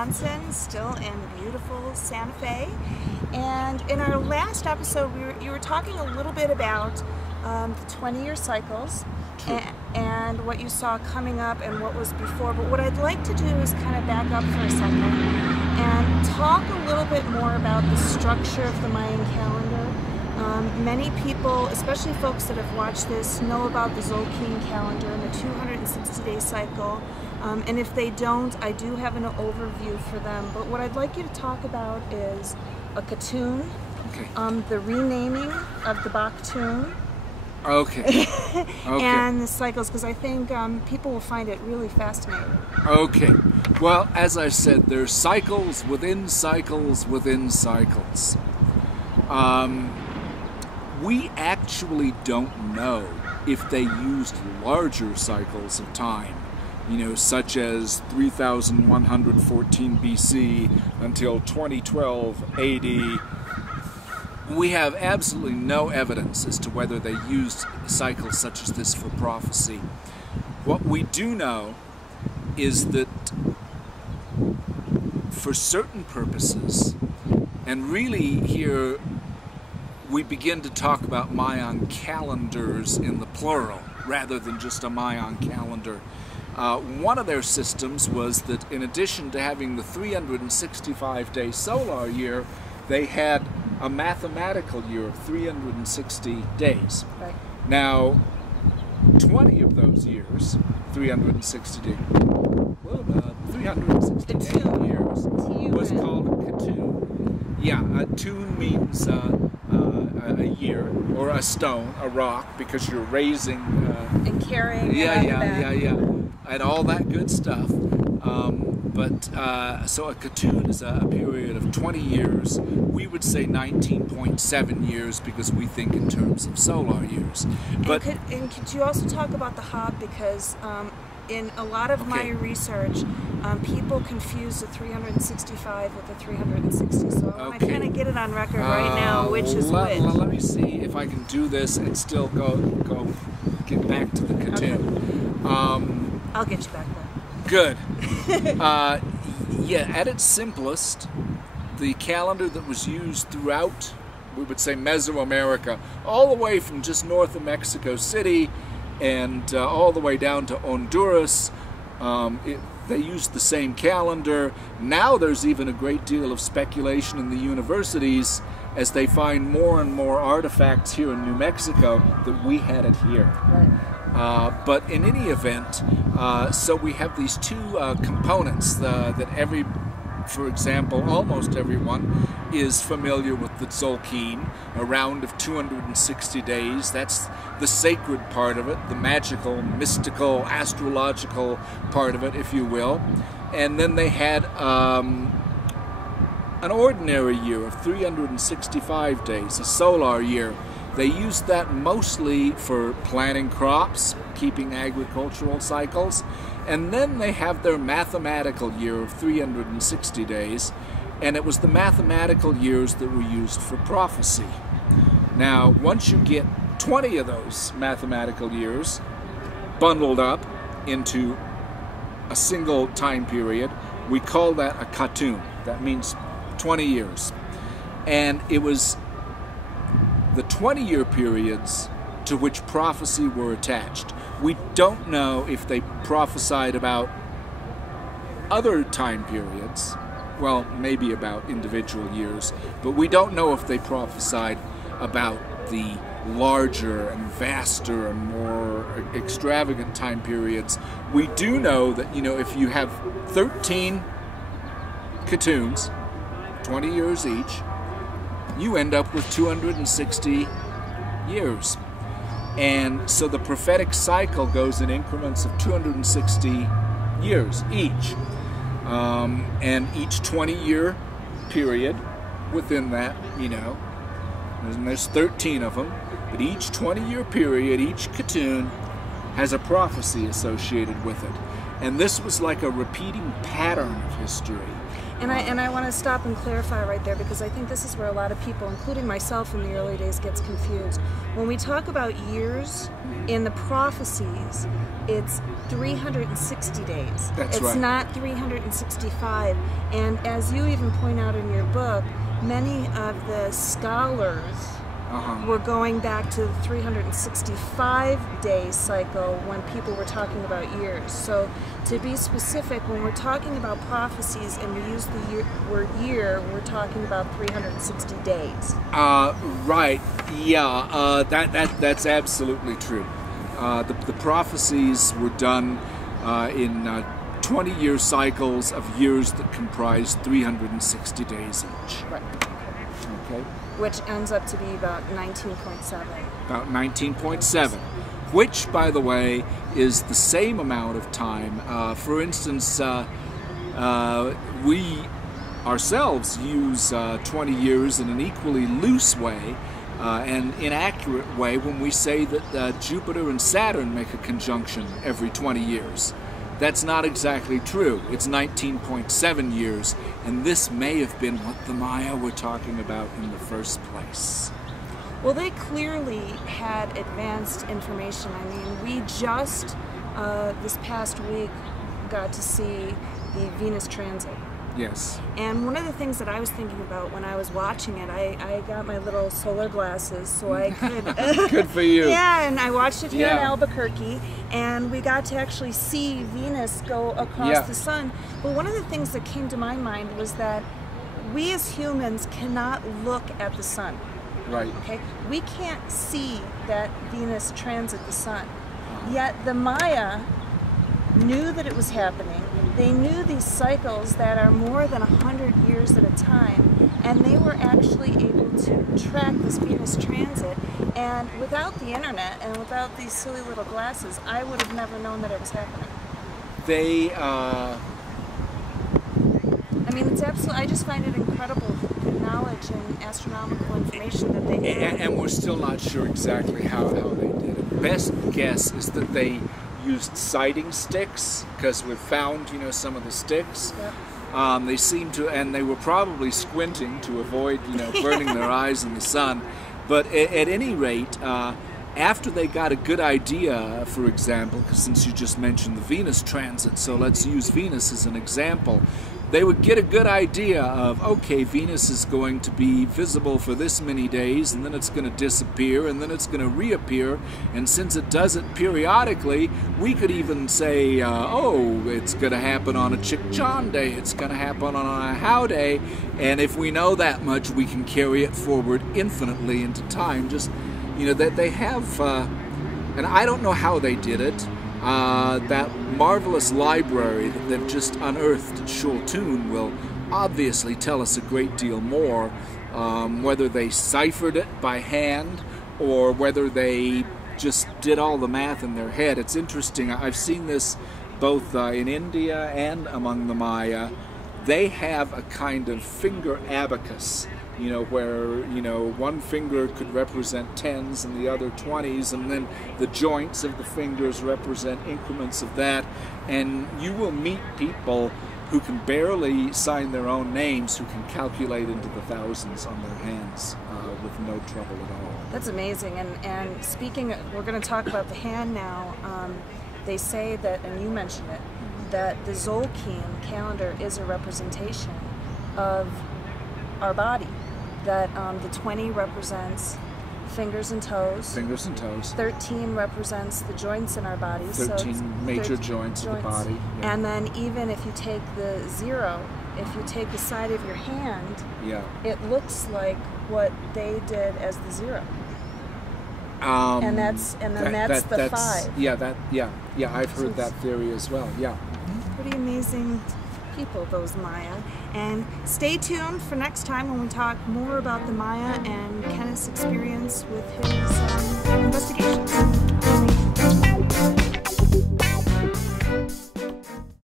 Johnson, still in beautiful Santa Fe. And in our last episode, you were talking a little bit about the 20-year cycles and what you saw coming up and what was before. But what I'd like to do is kind of back up for a second and talk a little bit more about the structure of the Mayan calendar. Many people, especially folks that have watched this, know about the Tzolk'in calendar and the 260-day cycle. And if they don't, I do have an overview for them. But what I'd like you to talk about is a Khatun, the renaming of the Baktun, and the cycles, because I think people will find it really fascinating. Okay. Well, as I said, there's cycles within cycles within cycles. We actually don't know if they used larger cycles of time, such as 3114 BC until 2012 AD. We have absolutely no evidence as to whether they used cycles such as this for prophecy. What we do know is that for certain purposes, and really here we begin to talk about Mayan calendars in the plural rather than just a Mayan calendar. One of their systems was that in addition to having the 365-day solar year, they had a mathematical year of 360 days. Right. Now, 20 of those years, 360 days, 360 years was called a Khatun. Yeah, a tune means a year, or a stone, a rock, because you're raising and carrying and all that good stuff. So a Khatun is a period of 20 years. We would say 19.7 years because we think in terms of solar years. But and could you also talk about the Hab, because in a lot of my research, people confuse the 365 with the 360. So I want to kind of get it on record right now, which is which. Let me see if I can do this and still get back to the Khatun. I'll get you back there. Good. At its simplest, the calendar that was used throughout, we would say, Mesoamerica, all the way from just north of Mexico City and all the way down to Honduras, they used the same calendar. Now there's even a great deal of speculation in the universities as they find more and more artifacts here in New Mexico that we had it here. Right. But in any event, so we have these two components that for example, almost everyone is familiar with the Tzolk'in, a round of 260 days. That's the sacred part of it, the magical, mystical, astrological part of it, if you will. And then they had an ordinary year of 365 days, a solar year. They used that mostly for planting crops, keeping agricultural cycles, and then they have their mathematical year of 360 days, and it was the mathematical years that were used for prophecy. Now, once you get 20 of those mathematical years bundled up into a single time period, we call that a Khatun. That means 20 years. And it was the 20-year periods to which prophecy were attached. We don't know if they prophesied about other time periods, well, maybe about individual years, but we don't know if they prophesied about the larger and vaster and more extravagant time periods. We do know that, if you have 13 Khatuns, 20 years each, you end up with 260 years. And so the prophetic cycle goes in increments of 260 years each. And each 20-year period within that, and there's 13 of them, but each 20-year period, each Khatun has a prophecy associated with it. And this was like a repeating pattern of history. And I want to stop and clarify right there, because I think this is where a lot of people, including myself in the early days, gets confused. When we talk about years in the prophecies, it's 360 days. That's right. It's not 365. And as you even point out in your book, many of the scholars were going back to the 365-day cycle when people were talking about years. So to be specific, when we're talking about prophecies and we use the word year, we're talking about 360 days. Right. Yeah. That's absolutely true. The prophecies were done in 20-year cycles of years that comprise 360 days each. Right. Okay. Which ends up to be about 19.7. About 19.7, which, by the way, is the same amount of time. For instance, we ourselves use 20 years in an equally loose way and inaccurate way when we say that Jupiter and Saturn make a conjunction every 20 years. That's not exactly true. It's 19.7 years, and this may have been what the Maya were talking about in the first place. Well, they clearly had advanced information. I mean, we just this past week got to see the Venus transit. Yes. And one of the things that I was thinking about when I was watching it, I got my little solar glasses so I could... Good for you. Yeah, and I watched it here in Albuquerque, and we got to actually see Venus go across the sun. But one of the things that came to my mind was that we as humans cannot look at the sun. Right. Okay? We can't see that Venus transit the sun. Yet the Maya knew that it was happening. They knew these cycles that are more than 100 years at a time, and they were actually able to track this Venus transit. And without the internet and without these silly little glasses, I would have never known that it was happening. They, I mean, it's absolutely, I just find it incredible, the knowledge and astronomical information that they have. and we're still not sure exactly how they did it. Best guess is that they used sighting sticks, because we've found, some of the sticks. Yep. They seem to, and they were probably squinting to avoid, burning their eyes in the sun. But at any rate, after they got a good idea, for example, since you just mentioned the Venus transit, so let's use Venus as an example. They would get a good idea of, okay, Venus is going to be visible for this many days, and then it's going to disappear, and then it's going to reappear, and since it does it periodically, we could even say, oh, it's going to happen on a Chik-Chan day, it's going to happen on a How day, and if we know that much, we can carry it forward infinitely into time. Just, that they have, and I don't know how they did it, that marvelous library that they've just unearthed at Shultun will obviously tell us a great deal more, whether they ciphered it by hand or whether they just did all the math in their head. It's interesting. I've seen this both in India and among the Maya. They have a kind of finger abacus, where, one finger could represent 10s and the other 20s, and then the joints of the fingers represent increments of that. And you will meet people who can barely sign their own names, who can calculate into the thousands on their hands with no trouble at all. That's amazing. And speaking, we're going to talk about the hand now. They say that, and you mentioned it, that the Zolkin calendar is a representation of our body. That the 20 represents fingers and toes. Fingers and toes. 13 represents the joints in our bodies. 13 major joints of the body. Yeah. And then even if you take the 0, if you take the side of your hand, it looks like what they did as the 0. And that's the 5. Yeah, I've heard that theory as well. Yeah. Pretty amazing people, those Maya. And stay tuned for next time when we talk more about the Maya and Kenneth's experience with his investigations.